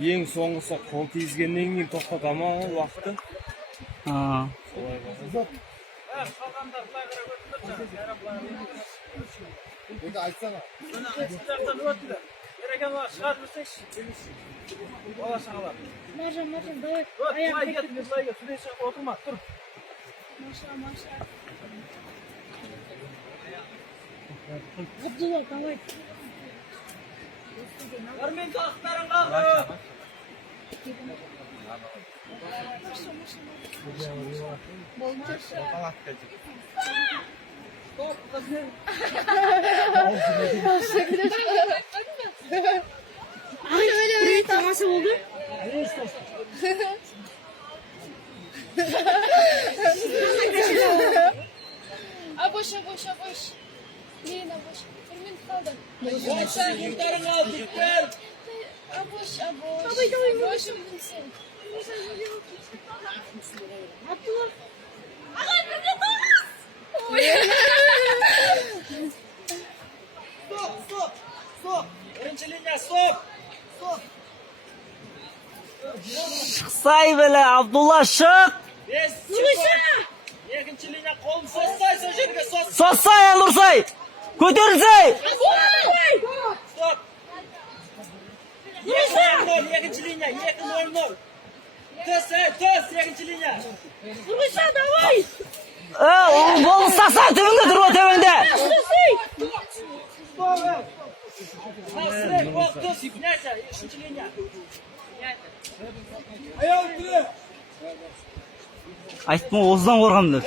Ең соңғысы қол тигізгеннен кейін тоқтата ма уақытты? Солай болса. Енді айтсана. Маржан, давай. Отырма, тұр. Маша. Абдулла, давай. Армен тақтарын қалды. Öyle taması oldu. Boş. Lina boş. Fermin kaldı. Tақтарын қалды, діктер. Boş. Давай. Boş. Abdullah. Стоп. Бірінші линия, стоп. Шықсай білі, Абдулла, шық! Екінші линия, қолын состай, сол жерге сос. Соссай, Нұрсай! Көтерілсей! Стоп. 2-0, екінші линия, 2-0. Төс, екінші линия. Нұрғиса, давай! Болы саса, түбіңде тұру, төбеңде! Сырек, ол төс, няся, үшінші линия. Айтма, осыдан қорғамды.